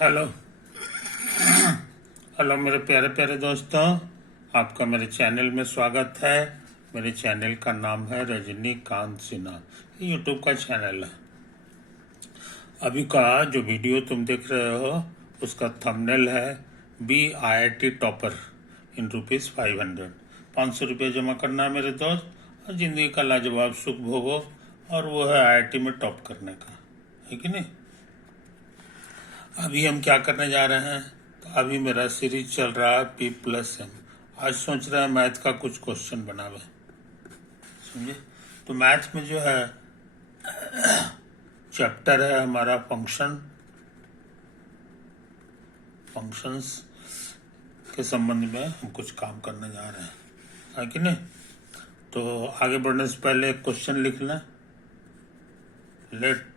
Hello hello मेरे प्यारे प्यारे दोस्तों, आपका मेरे चैनल में स्वागत है। मेरे चैनल का नाम है रजनीकांत सिन्हा। ये यूट्यूब का चैनल है। अभी का जो वीडियो तुम देख रहे हो उसका थंबनेल है BIT टॉपर इन ₹500। 500 रुपये जमा करना है मेरे दोस्त और ज़िंदगी का लाजवाब सुख भोगो। और वो है IIT में टॉप करने का, है कि नहीं। अभी हम क्या करने जा रहे हैं, तो अभी मेरा सीरीज चल रहा है P+M। आज सोच रहे हैं मैथ का कुछ क्वेश्चन बनावे, समझे। तो मैथ में जो है चैप्टर है हमारा फंक्शंस के संबंध में हम कुछ काम करने जा रहे हैं, है कि नहीं। तो आगे बढ़ने से पहले एक क्वेश्चन लिख लें। Let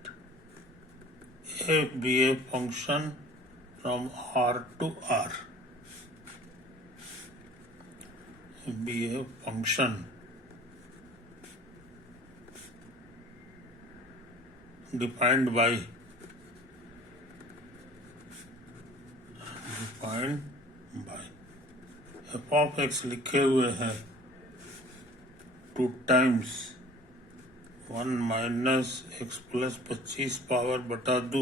A be a function from R to R. Be a function defined by f of x लिखे हुए हैं 2 times 1 minus x plus 25 power बटा 2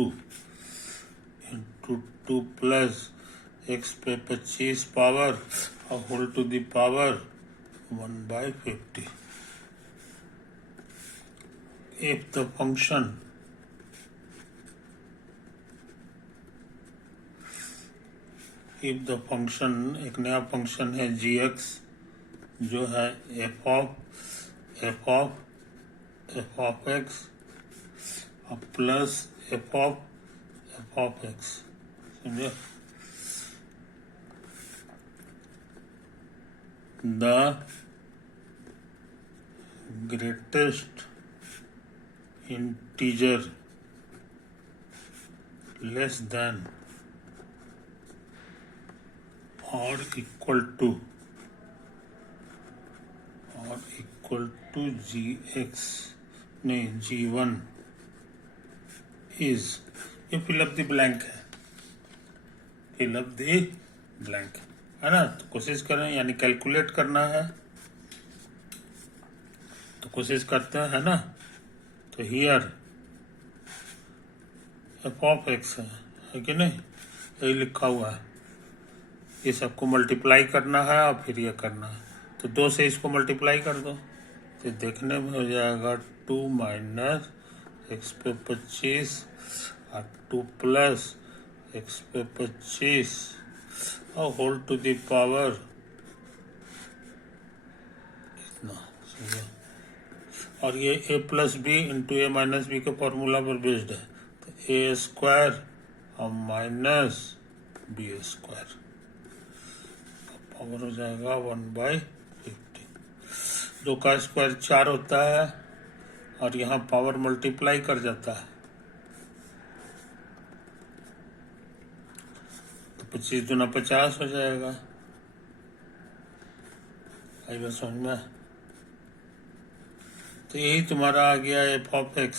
इंटू 2 प्लस x पे 25 पावर और whole to the power 1/50। if the function एक नया function है gx जो है f of x plus f of x, समझे। The greatest integer less than और इक्वल टू gx नहीं g1 इज, ये फिलअप द ब्लैंक है, है ना। तो कोशिश करें, यानी कैलकुलेट करना है तो कोशिश करते हैं, है ना। तो हियर f of x है कि नहीं, यही लिखा हुआ है। ये सबको मल्टीप्लाई करना है और फिर ये करना है। तो 2 से इसको मल्टीप्लाई कर दो तो देखने में हो जाएगा 2 माइनस x पे 25 और 2 प्लस x पे 25 और होल टू द पावर इतना, समझे। और ये a plus B into A minus B के फॉर्मूला पर बेस्ड है। तो a स्क्वायर और माइनस बी स्क्वायर पावर हो जाएगा 1/50। 2 का स्क्वायर 4 होता है और यहाँ पावर मल्टीप्लाई कर जाता है। तो 25 दूना 50 हो जाएगा। आई बात समझ में। तो यही तुम्हारा आ गया f of x।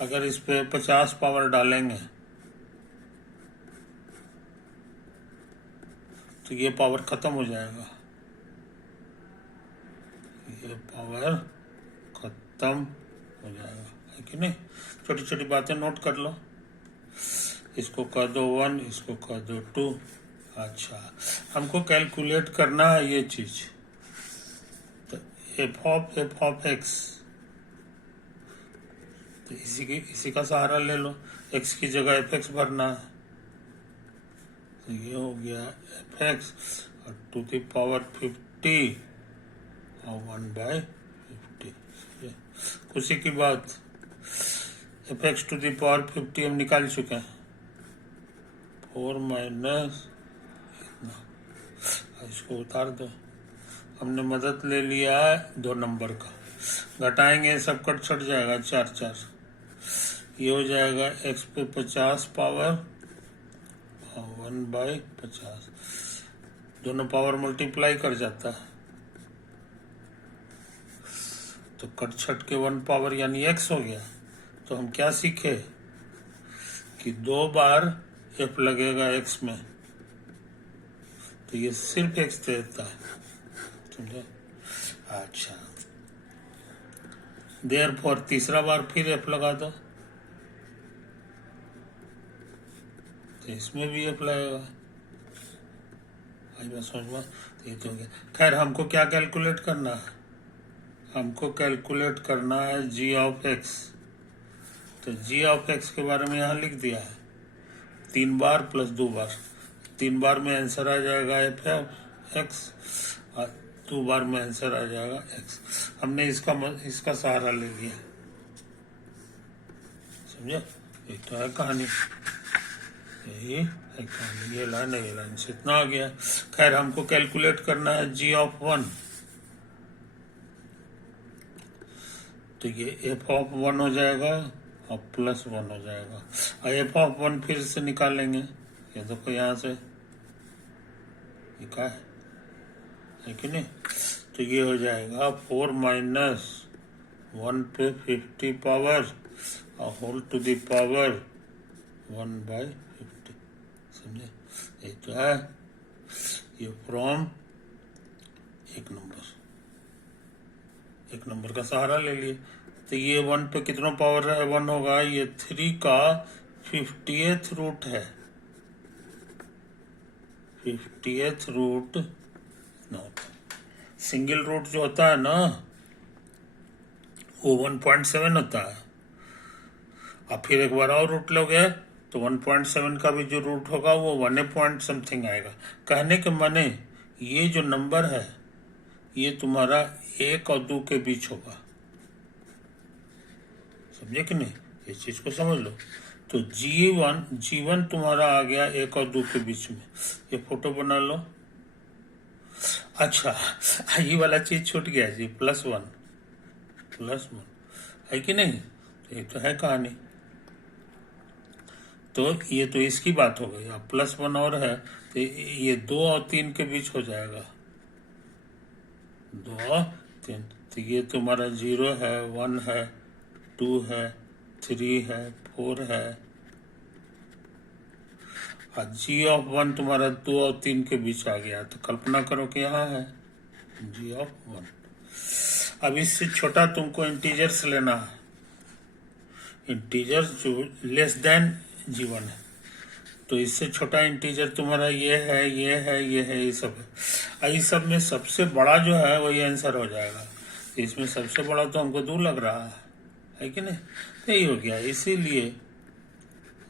अगर इस पे 50 पावर डालेंगे तो ये पावर खत्म हो जाएगा, ये पावर खत्म हो जाएगा, है कि नहीं। छोटी छोटी बातें नोट कर लो। इसको कह दो 1, इसको कह दो 2। अच्छा, हमको कैलकुलेट करना है ये चीज। तो f of x, तो इसी का सहारा ले लो। x की जगह fx भरना है। तो ये हो गया fx और टू द पावर 50 और 1/50। खुशी की बात, fx टू द पावर 50 हम निकाल चुके हैं। 4 माइनस इतना, इसको उतार दो। हमने मदद ले लिया है 2 नंबर का। घटाएंगे सब कट छट जाएगा 4 4। ये हो जाएगा x पे 50 पावर 1/50। दोनों पावर मल्टीप्लाई कर जाता है तो कट छट के 1 पावर यानी x हो गया। तो हम क्या सीखे कि 2 बार एफ लगेगा एक्स में, तो ये सिर्फ एक्स देता है, समझे? अच्छा, देयरफॉर तीसरा बार फिर एफ लगा दो, तो इसमें भी एफ लगेगा। आज मैं समझ, तो ये तो हो गया। खैर, हमको क्या कैलकुलेट करना है? हमको कैलकुलेट करना है जी ऑफ एक्स। तो जी ऑफ एक्स के बारे में यहाँ लिख दिया है, 3 बार प्लस 2 बार। 3 बार में आंसर आ जाएगा एफ एक्स, और 2 बार में आंसर आ जाएगा एक्स। हमने इसका सहारा ले लिया, समझे? एक तो है कहानी, यही है कहानी। ये लाइन से इतना आ गया। खैर, हमको कैलकुलेट करना है जी ऑफ 1। तो ये एफ ऑफ 1 हो जाएगा और प्लस 1 हो जाएगा, और एफ ऑफ 1 फिर से निकालेंगे। ये देखो यहाँ से, ये क्या है कि नहीं? तो ये हो जाएगा 4 माइनस 1 पे 50 पावर और होल टू द पावर 1/50, समझे? ये तो है, ये फ्रॉम एक नंबर का सहारा ले लिए। तो ये 1 पे कितना पावर है? 1 होगा, ये 3 का 50th रूट है, 50th रूट ना होता। सिंगल रूट जो होता है ना, वो 1.7 होता है। अब फिर एक बार और रूट लोगे तो 1.7 का भी जो रूट होगा वो 1 पॉइंट समथिंग आएगा। कहने के माने ये जो नंबर है ये तुम्हारा 1 और 2 के बीच होगा, समझे कि नहीं? इस चीज को समझ लो। तो G1 तुम्हारा आ गया 1 और 2 के बीच में। ये फोटो बना लो। अच्छा, ये वाला चीज छूट गया जी, +1 है कि नहीं? ये तो है कहानी। तो ये तो इसकी बात हो गई। अब +1 और है, तो ये 2 और 3 के बीच हो जाएगा, 2 और 3। तो ये तुम्हारा 0 है, 1 है, 2 है, 3 है, 4 है, और जी ऑफ 1 तुम्हारा 2 और 3 के बीच आ गया। तो कल्पना करो कि यहाँ है जी ऑफ 1। अब इससे छोटा तुमको इंटीजर्स लेना है, इंटीजर्स जो लेस देन G1 है। तो इससे छोटा इंटीजर तुम्हारा ये है, ये है, ये है, ये सब है। इस सब में सबसे बड़ा जो है वही आंसर हो जाएगा। इसमें सबसे बड़ा तो हमको 2 लग रहा है कि नहीं? तो यही हो गया। इसीलिए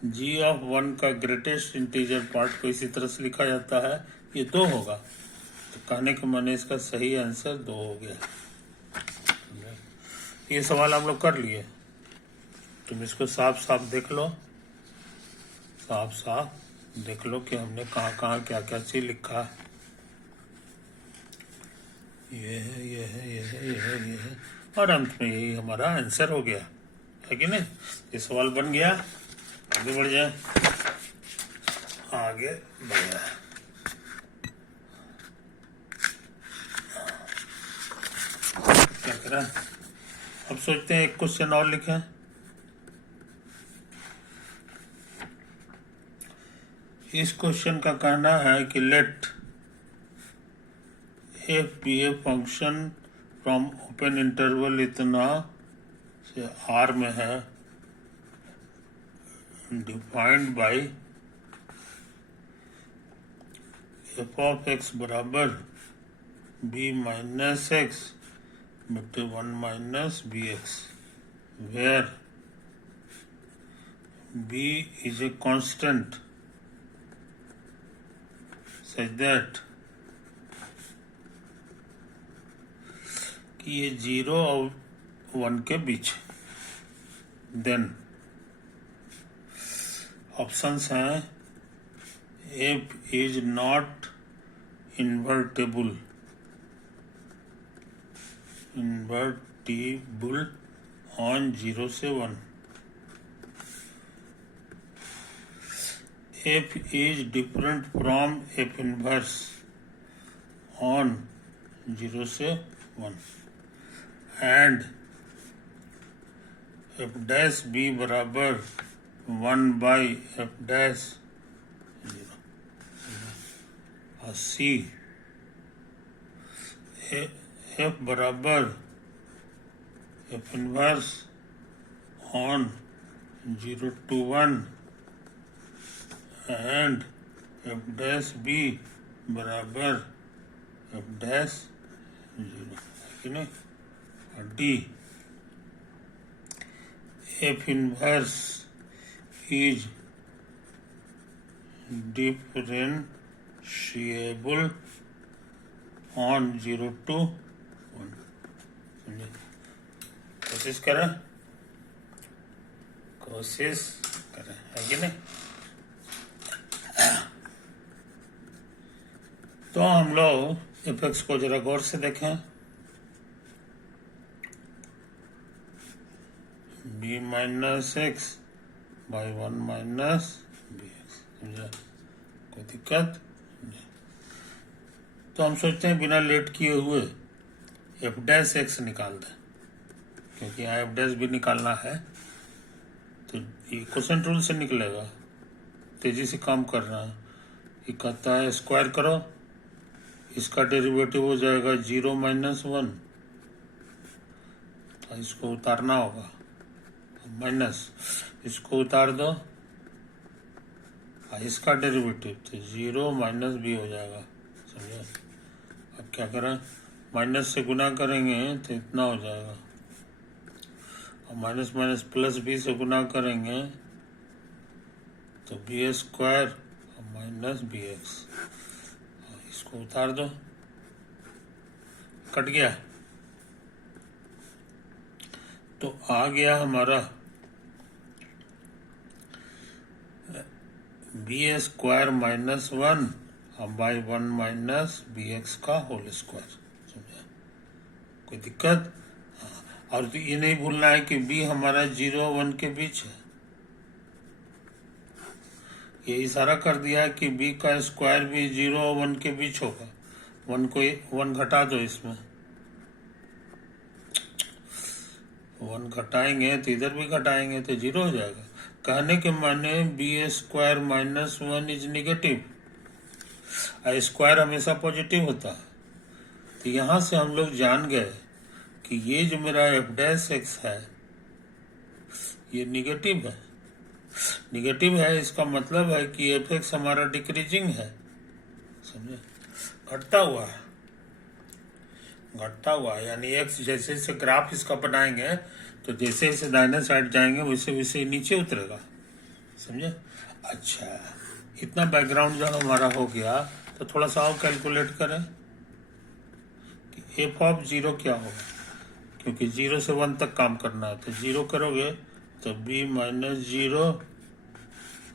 जी ऑफ 1 का ग्रेटेस्ट इंटीजर पार्ट को इसी तरह से लिखा जाता है, ये 2 होगा। तो कहने के माने इसका सही आंसर 2 हो गया। ये सवाल हम लोग कर लिए। तुम इसको साफ साफ देख लो, साफ देख लो कि हमने कहाँ क्या क्या चीज लिखा है। ये है, ये है, ये है, ये है, ये है, और अंत में यही हमारा आंसर हो गया, है कि नहीं? ये सवाल बन गया। आगे बढ़ जाए, आगे बढ़ जाए। क्या करें? अब सोचते हैं एक क्वेश्चन और लिखें। इस क्वेश्चन का कहना है कि let F be a function from open interval इतना से आर में है, defined by F of X बराबर बी माइनस एक्स बटे 1 minus B X, where B is a constant such that कि ये 0 और 1 के बीच। देन ऑप्शंस हैं, F is not invertible on 0 से 1, F is different from F inverse on 0 से 1, and F dash B बराबर 1 बाई एफ डैश जीरो, और सी एफ बराबर F inverse on 0 to 1 and F dash B बराबर F dash zero, है कि नहीं। और D F inverse is differentiable on 0 to 1। समझे, कोशिश करें है कि नहीं। तो हम लोग एफ एक्स को जरा गौर से देखें। B minus X by 1 minus B X, समझा, कोई दिक्कत नहीं। तो हम सोचते हैं बिना लेट किए हुए एफ डैश एक्स निकाल दें, क्योंकि यहाँ एफ डैश भी निकालना है। तो ये क्वेश्चन रूल से निकलेगा, तेजी से काम कर रहा है। ये कहता है स्क्वायर करो, इसका डेरिवेटिव हो जाएगा 0 माइनस 1, तो इसको उतारना होगा, माइनस इसको उतार दो, इसका डेरिवेटिव तो 0 माइनस बी हो जाएगा, समझे। अब क्या करें, माइनस से गुना करेंगे तो इतना हो जाएगा, और माइनस माइनस प्लस बी से गुना करेंगे तो बी स्क्वायर और माइनस बी एक्स, इसको उतार दो, कट गया। तो आ गया हमारा B square minus 1 by 1 minus B X का होल स्क्वायर, समझा, कोई दिक्कत। और तो ये नहीं भूलना है कि बी हमारा 0 और 1 के बीच है। ये इशारा कर दिया है कि बी का स्क्वायर भी 0 और 1 के बीच होगा। 1 घटा दो, इसमें 1 घटाएंगे तो इधर भी घटाएंगे तो 0 हो जाएगा। कहने के माने B square minus 1 is negative, square हमेशा पॉजिटिव होता है। तो यहां से हम लोग जान गए कि ये जो मेरा एफ डैश एक्स है ये निगेटिव है। निगेटिव है इसका मतलब है कि एफ एक्स हमारा डिक्रीजिंग है, समझे, घटता हुआ यानी एक्स जैसे जैसे ग्राफ इसका बनाएंगे तो जैसे जैसे दाहिने साइड जाएंगे वैसे वैसे नीचे उतरेगा, समझे। अच्छा, इतना बैकग्राउंड जब हमारा हो गया तो थोड़ा सा और कैलकुलेट करें कि एफ ऑफ 0 क्या होगा, क्योंकि 0 से 1 तक काम करना है। तो 0 करोगे तो b माइनस 0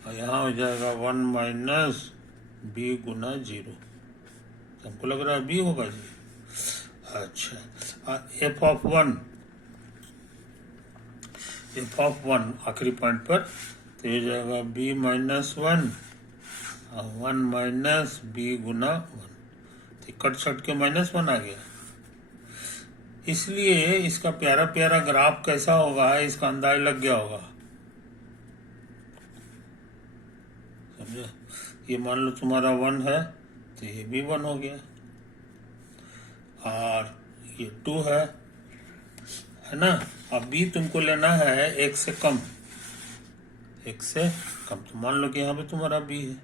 और यहाँ हो जाएगा 1 माइनस b गुना 0। हमको लग रहा है b होगा जी। अच्छा, एफ ऑफ 1 आखिरी पॉइंट पर तो हो जाएगा b माइनस 1 और 1 माइनस b गुना 1, तो कट सट के -1 आ गया। इसलिए इसका प्यारा प्यारा ग्राफ कैसा होगा इसका अंदाज लग गया होगा, समझे। ये मान लो तुम्हारा 1 है तो ये भी 1 हो गया, और ये 2 है ना। अब b तुमको लेना है एक से कम, तो मान लो कि यहाँ पे तुम्हारा b है,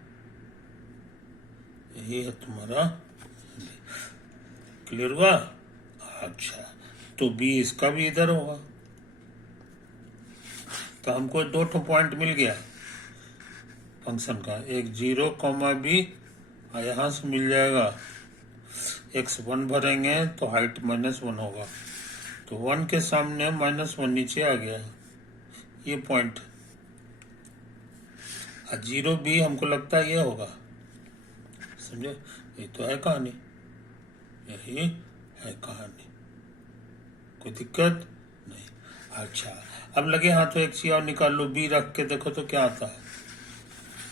यही है तुम्हारा b। क्लियर हुआ। अच्छा, तो b इसका भी इधर होगा। तो हमको 2 पॉइंट मिल गया फंक्शन का, एक 0 b और यहाँ से मिल जाएगा x 1 भरेंगे तो हाइट -1 होगा, तो 1 के सामने -1 नीचे आ गया ये पॉइंट। 0 b हमको लगता है ये होगा, समझे। ये तो है कहानी, यही है कहानी, कोई दिक्कत नहीं। अच्छा, अब लगे हाथ तो एक चीज और निकाल लो, b रख के देखो तो क्या आता है।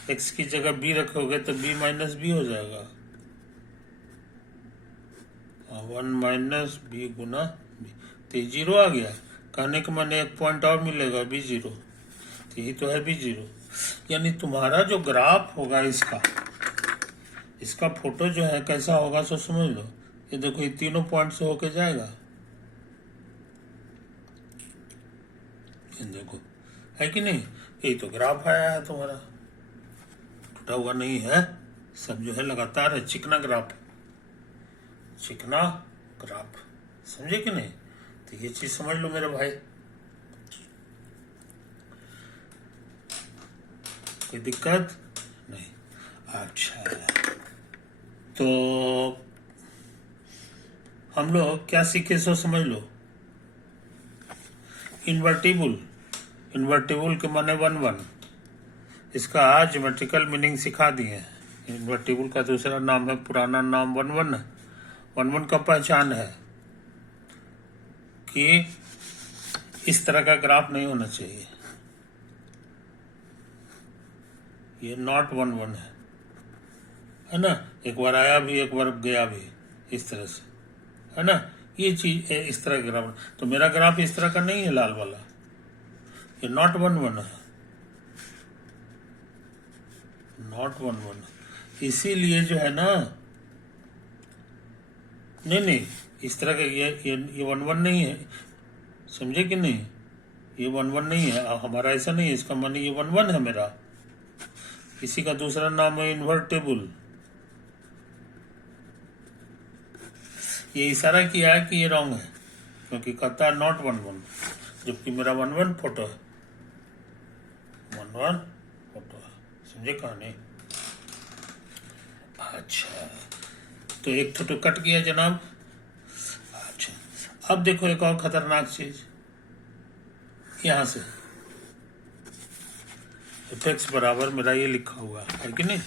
x की जगह b रखोगे तो b माइनस बी हो जाएगा, 1 माइनस बी गुना बी, तो 0 आ गया। कहने के माने एक पॉइंट और मिलेगा b0, तो यही तो है भी 0। यानी तुम्हारा जो ग्राफ होगा इसका फोटो जो है कैसा होगा सो समझ लो। ये देखो, ये तीनों पॉइंट से होके जाएगा। ये देखो, है कि नहीं? यही तो ग्राफ आया है तुम्हारा, टूटा हुआ नहीं है, सब जो है लगातार है। चिकना ग्राफ, चिकना ग्राफ, समझे कि नहीं? तो ये चीज समझ लो मेरे भाई। कोई दिक्कत नहीं? अच्छा, तो हम लोग क्या सीखे सो समझ लो। इन्वर्टिबल के माने 1 1, इसका ज्योमेट्रिकल मीनिंग सिखा दिए हैं। इन्वर्टिबल का दूसरा नाम है, पुराना नाम 1 1 है। 1 1 का पहचान है कि इस तरह का ग्राफ नहीं होना चाहिए। ये नॉट 1 1 है ना? एक बार आया भी, एक बार गया भी, इस तरह से, है ना? ये चीज इस तरह का ग्राफ, तो मेरा ग्राफ इस तरह का नहीं है लाल वाला, ये नॉट 1 1 है, नॉट 1 1। इसीलिए जो है ना, नहीं, इस तरह का ये 1 1 नहीं है, समझे कि नहीं? ये 1 1 नहीं है, हमारा ऐसा नहीं है। इसका माने ये 1 1 है मेरा। इसी का दूसरा नाम है इन्वर्टेबल। ये इशारा किया है कि ये रॉन्ग है, क्योंकि कहता है नॉट 1 1, जबकि मेरा 1 1 फोटो है, 1 1 फोटो है। समझे कहानी? अच्छा, तो एक तो कट गया जनाब। अच्छा, अब देखो एक और खतरनाक चीज, यहां से fx बराबर मेरा ये लिखा हुआ है कि नहीं?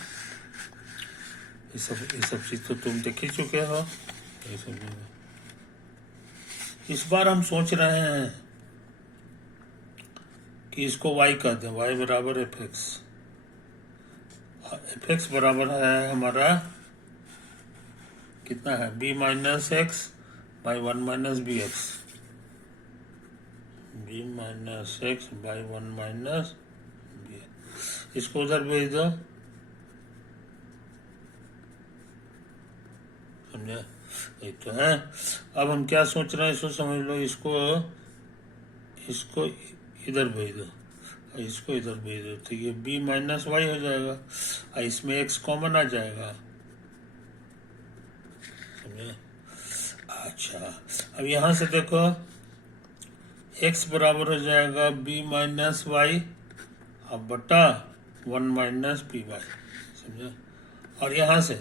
ये सब चीज तो तुम देख ही चुके हो। इस बार हम सोच रहे हैं कि इसको y कर दें, y बराबर fx। fx बराबर है हमारा कितना है, b minus X by 1 minus B X, b minus X by 1 minus B X. इसको उधर भेज दो, समझे? ये तो है। अब हम क्या सोच रहे हैं इसको समझ लो। इसको इधर भेज दो, इसको इधर भेज दो, तो ये b माइनस वाई हो जाएगा, और इसमें x कॉमन आ जाएगा, समझे? अच्छा, अब यहां से देखो, x बराबर हो जाएगा b माइनस वाई अब बटा 1 माइनस बी वाई, समझे? और यहां से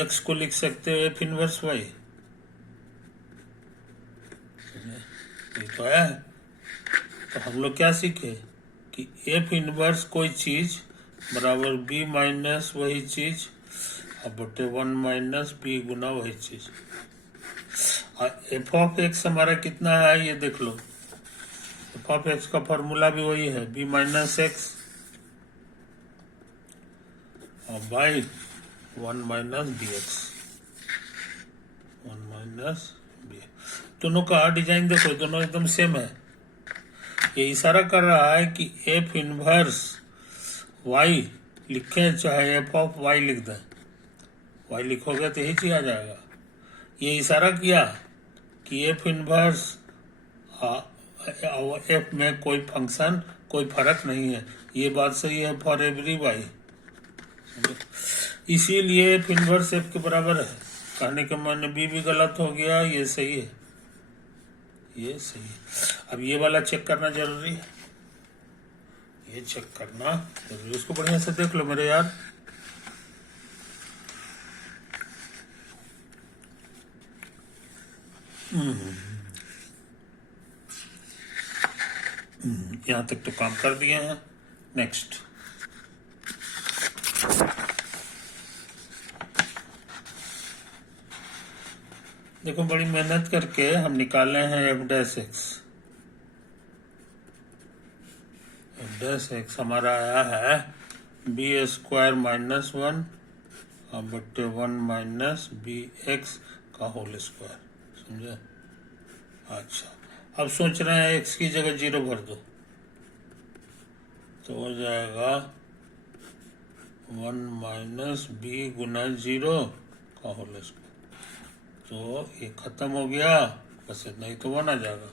x को लिख सकते हो f इनवर्स y, ये तो है। तो हम लोग क्या सीखे कि f इनवर्स कोई चीज बराबर b माइनस वही चीज अब बटे 1 माइनस b गुना वही चीज। और f ऑफ x हमारा कितना है ये देख लो। f ऑफ x का फॉर्मूला भी वही है, b माइनस एक्स और by 1 minus B X, 1 minus B. दोनों का डिजाइन देखो, दोनों एकदम सेम है। ये इशारा कर रहा है कि f इनवर्स y लिखे चाहे f ऑफ y लिख दें, y लिखोगे तो यही चीज आ जाएगा। ये इशारा किया कि f इनवर्स f में कोई फंक्शन, कोई फर्क नहीं है। ये बात सही है फॉर एवरी y, इसीलिए f इनवर्स f के बराबर है। कहने के माने b भी गलत हो गया, ये सही है, ये सही है। अब ये वाला चेक करना जरूरी है, ये चेक करना जरूरी है। इसको बढ़िया से देख लो मेरे यार। यहां तक तो काम कर दिए हैं। नेक्स्ट, देखो बड़ी मेहनत करके हम निकाले हैं f dash x. f dash x हमारा आया है बी स्क्वायर माइनस 1 और बट्टे 1 माइनस बी एक्स का होल स्क्वायर, समझे? अच्छा, अब सोच रहे हैं x की जगह 0 भर दो, तो हो जाएगा 1 माइनस बी गुना 0 का होल स्क्वायर। तो ये खत्म हो गया, बस इतना ही तो 1 आ जाएगा।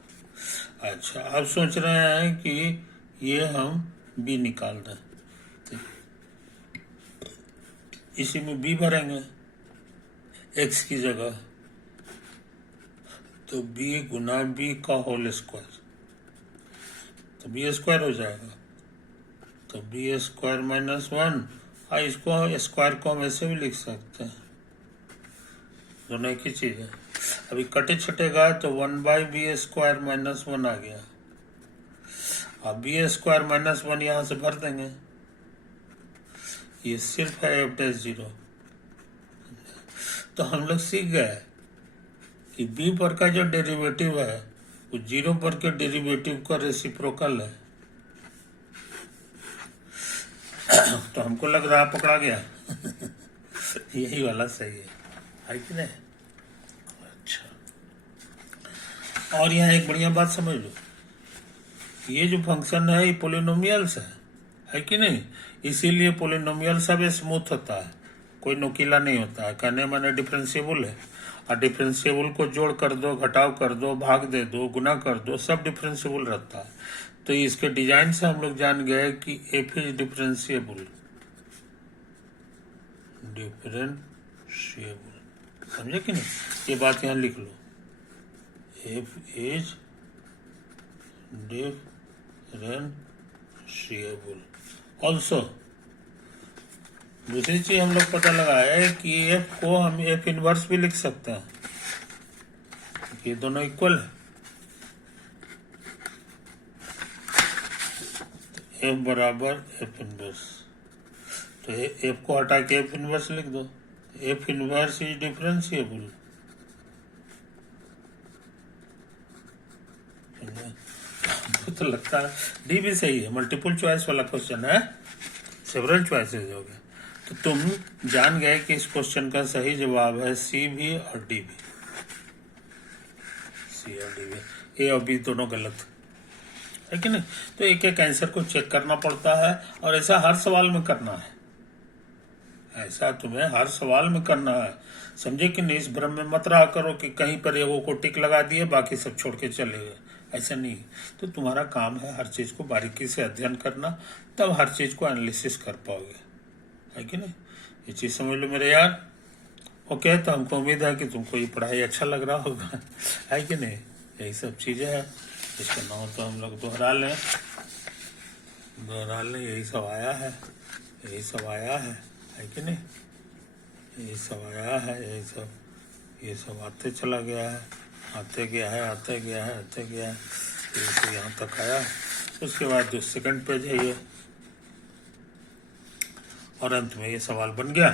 अच्छा, अब सोच रहे हैं कि ये हम b निकाल दें, तो इसी में b भरेंगे x की जगह, तो b गुना b का होल स्क्वायर, तो b स्क्वायर हो जाएगा। तो बी स्क्वायर माइनस 1, इसको स्क्वायर को हम ऐसे भी लिख सकते हैं, दोनों एक ही चीज है। अभी कटे छटेगा तो 1/b स्क्वायर माइनस 1 आ गया। अब बी स्क्वायर माइनस 1 यहाँ से भर देंगे, ये सिर्फ है f डैश 0। तो हम लोग सीख गए कि b पर का जो डेरिवेटिव है वो 0 पर के डेरिवेटिव का रेसिप्रोकल है। तो हमको लग रहा पकड़ा गया यही वाला सही है कि नहीं? अच्छा, और यहाँ एक बढ़िया बात समझ लो, ये जो फंक्शन है ये पोलिनोमियल्स है कि नहीं? इसीलिए पोलिनोमियल सब स्मूथ होता है, कोई नुकीला नहीं होता है। कहने माने डिफरेंशिएबल है, और डिफरेंशिएबल को जोड़ कर दो, घटाव कर दो, भाग दे दो, गुना कर दो, सब डिफरेंशिएबल रहता है। तो इसके डिजाइन से हम लोग जान गए कि एफ इज डिफरेंशिएबल, समझे कि नहीं? ये बात यहाँ लिख लो, एफ इज डिफरेंशिएबल। ऑल्सो दूसरी चीज हम लोग पता लगाया है कि एफ को हम एफ इनवर्स भी लिख सकते हैं, ये दोनों इक्वल है। एफ बराबर एफ इनवर्स, तो एफ को हटा के एफ इनवर्स लिख दो। एफ इनवर्स इज डिफरेंशिएबल, तो लगता है डी भी सही है, मल्टीपल चॉइस वाला क्वेश्चन है, सेवरल चॉइसेस हो गए। तो तुम जान गए कि इस क्वेश्चन का सही जवाब है सी भी और डी भी, सी और डी भी, ए और बी दोनों गलत है कि नहीं? तो एक एक आंसर को चेक करना पड़ता है, और ऐसा हर सवाल में करना है, ऐसा तुम्हें हर सवाल में करना है, समझे कि नहीं? इस भ्रम में मत रहा करो कि कहीं पर एगो को टिक लगा दिए बाकी सब छोड़ के चले गए, ऐसा नहीं। तो तुम्हारा काम है हर चीज को बारीकी से अध्ययन करना, तब हर चीज को एनालिसिस कर पाओगे, है कि नहीं? ये चीज समझ लो मेरे यार। ओके, तो हमको उम्मीद है कि तुमको ये पढ़ाई अच्छा लग रहा होगा, है कि नहीं? यही सब चीजें है, इसका नाम तो हम लोग दोहरा लें, यही सब आया है, यही सब आया है कि नहीं? यही सब आया है, ये सब आते चला गया है, आते गया है, आते गया है, आते गया है, ये सब यहाँ तक आया। उसके बाद जो सेकंड पेज है ये, और अंत में ये सवाल बन गया,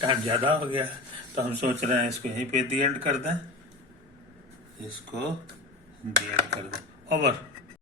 टाइम ज़्यादा हो गया, तो हम सोच रहे हैं इसको यहीं पे दी एंड कर दें, इसको दी एंड कर दें। ओवर।